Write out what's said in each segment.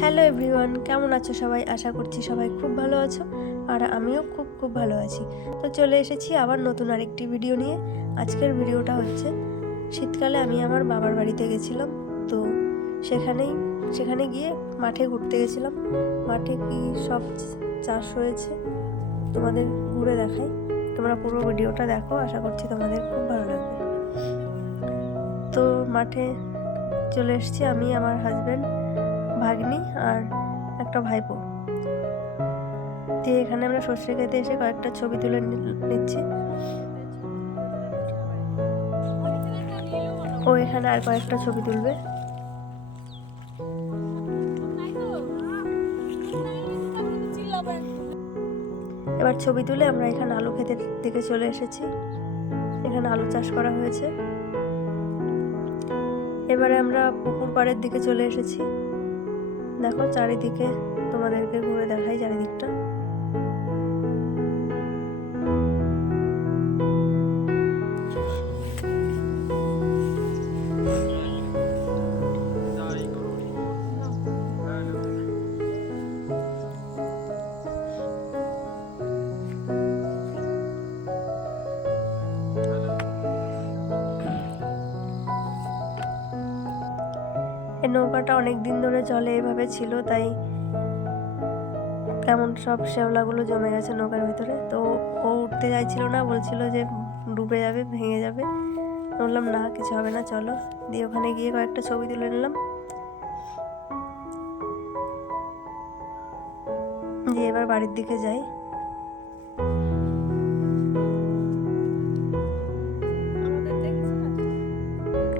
Hello everyone কেমন আছো সবাই? আশা করছি সবাই খুব ভালো আছো আর আমিও খুব খুব ভালো আছি। তো চলে এসেছি আবার নতুন আরেকটি ভিডিও নিয়ে। আজকের ভিডিওটা হচ্ছে, শীতকালে আমি আমার বাবার বাড়িতে গেছিলাম। তো সেখানেই, সেখানে গিয়ে মাঠে ঘুরতে গেছিলাম। মাঠে কি সব চাষ হয়েছে তোমাদের ঘুরে দেখাই। তোমরা পুরো ভিডিওটা দেখো, আশা করছি তোমাদের খুব ভালো লাগবে। তো মাঠে চলে এসেছি আমি, আমার হাজব্যান্ড ভাগ্নি আর একটা ভাইপো। দিয়ে এখানে আমরা সর্ষে খেতে এসে কয়েকটা ছবি তুলে নিচ্ছি। ও এখানে আর কয়েকটা ছবি তুলবে। এবার ছবি তুলে আমরা এখানে আলু খেতে দিকে চলে এসেছি। এখানে আলু চাষ করা হয়েছে। এবারে আমরা পুকুর পাড়ের দিকে চলে এসেছি। দেখো চারিদিকে তোমাদেরকে ঘুরে দেখাই চারিদিকটা। এই নৌকাটা অনেক দিন ধরে জলে এভাবে ছিল তাই কেমন সব শ্যাওলাগুলো জমে গেছে নৌকার ভিতরে। তো ও উঠতে চাইছিল না বলছিল যে ডুবে যাবে ভেঙে যাবে। বললাম না কিছু হবে না চলো। দিয়ে ওখানে গিয়ে কয়েকটা ছবি তুলে নিলাম। দিয়ে এবার বাড়ির দিকে যাই।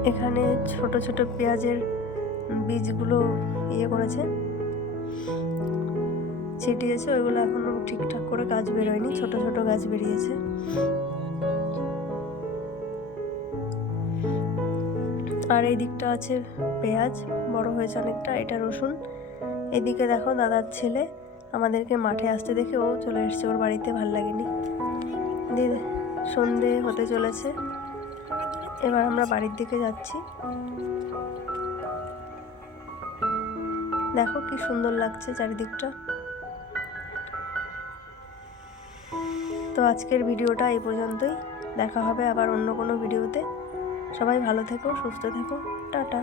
এখানে ছোট ছোট পেঁয়াজের বীজগুলো ইয়ে করেছে। ছিটিয়েছে ওইগুলো এখনও ঠিকঠাক করে গাছ বেরোয়নি, ছোট ছোট গাছ বেরিয়েছে। আর এই দিকটা আছে পেঁয়াজ, বড় হয়েছে অনেকটা, এটা রসুন। এদিকে দেখো দাদার ছেলে আমাদেরকে মাঠে আসতে দেখে ও চলে এসছে, ওর বাড়িতে ভালো লাগেনি। সন্ধে হতে চলেছে। এবার আমরা বাড়ির দিকে যাচ্ছি। দেখো কি সুন্দর লাগছে চারিদিকটা। তো আজকের ভিডিওটা এই পর্যন্তই। দেখা হবে আবার অন্য কোনো ভিডিওতে। সবাই ভালো থেকো, সুস্থ থেকো। টাটা।